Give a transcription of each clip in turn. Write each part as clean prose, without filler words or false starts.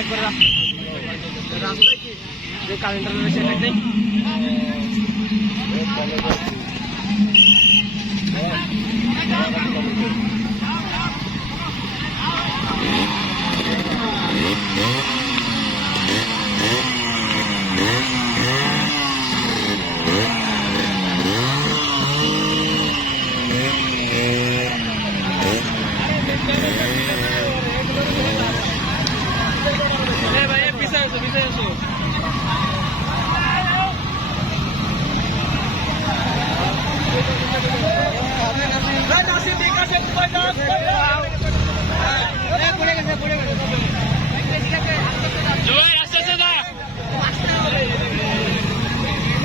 একবারে রাস্তায় কি যে কারেন্টার রয়েছে একটাই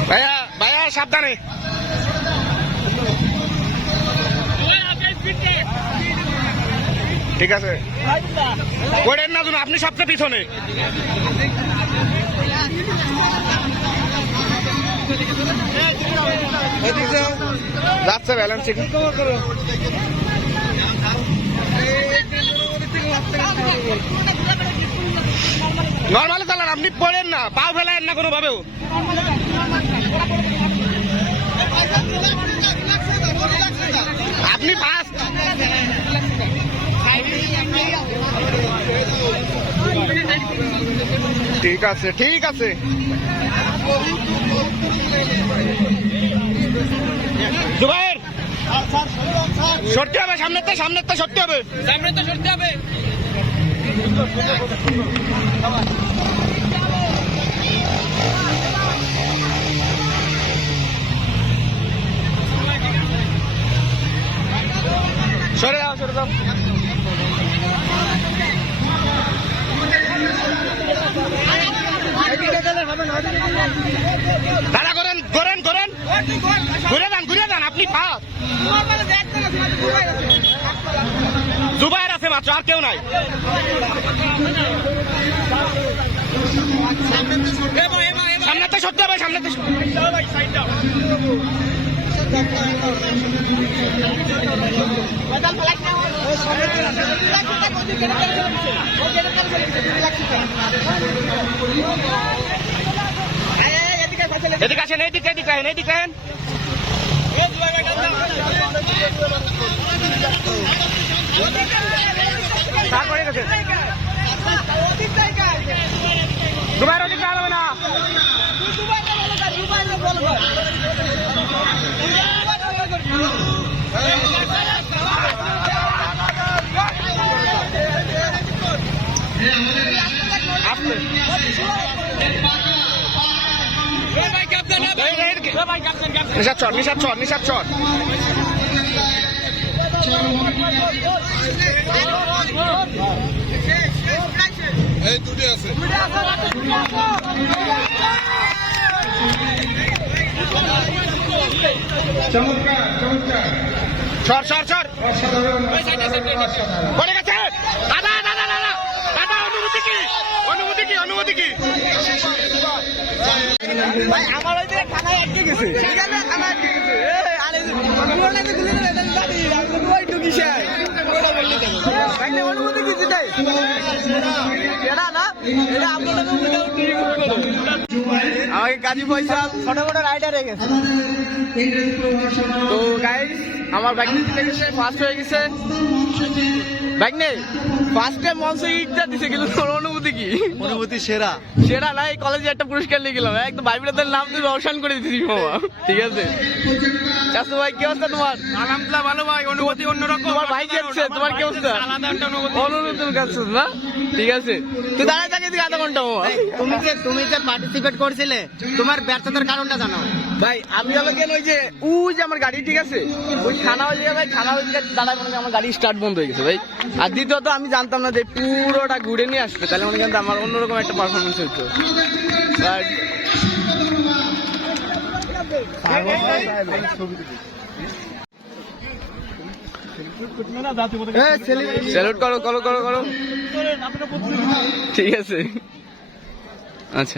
ভাইয়া ভাইয়া সাবধানে ঠিক আছে পড়েন না শুনুন আপনি সবচেয়ে পিছনে যাচ্ছে ব্যালেন্সিং নর্মালি চালান আপনি পড়েন না পাও ফেলেন না কোনো ভাবেও আপনি ফার্স্ট ঠিক আছে ঠিক আছে জুবাইর সরতে হবে সামনেতে সরতে হবে সরে যাও দাঁড়া করেন ঘুরে যান আপনি জুবাইর আছে মাত্র আর কেউ নাই সামনেতে সরতে হবে এদিকে আসেন এদিকে তারপরে গেছে দুবার ওদিকে আলো না নিশাদ চর এই দুটি আছে চর পড়ে গেছে দাদা অনুমতি কি ভাই আমার ওই দিকে থানায় আটকে গেছে অনুমতি কিছু নাই আমাকে কাজী পয়সা ছোট বড় রাইডার হয়ে গেছে তো গাইস আমার বাইক নিতে গেছে ফার্স্ট হয়ে গেছে বাইক নেই ফার্স্টে মঞ্চ ইটটা দিছে কিন্তু অনুভূতি সেরা নাই কলেজে একটা পুরস্কার নিয়ে গেলাম একদম ভাই বোনদের নাম তুমি অবসান করে দিতেছি বাবা ঠিক আছে চাচু ভাই কি অবস্থা তোমার আলহামদুলিল্লাহ ভালো ভাই অনুভূতি অন্যরকম তোমার ভাই যাচ্ছে তোমার কি অবস্থা আলাদা একটা অনুভূতি কাছে না ঠিক আছে তুই দাঁড়ায় থাকি দিকে আধা ঘন্টা বাবা তুমি যে পার্টিসিপেট করছিলে তোমার ব্যর্থতার কারণটা জানো ভাই আমি কেন ওই যে আমার গাড়ি ঠিক আছে ওই থানা ওই জায়গায় দাঁড়ায় মনে আমার গাড়ি স্টার্ট বন্ধ হয়ে গেছে ভাই আর দ্বিতীয়ত আমি জানতাম না যে পুরোটা ঘুরে নিয়ে আসবে তাহলে মনে কিন্তু আমার অন্যরকম একটা পারফরমেন্স হইতো স্যালুট করো ঠিক আছে আচ্ছা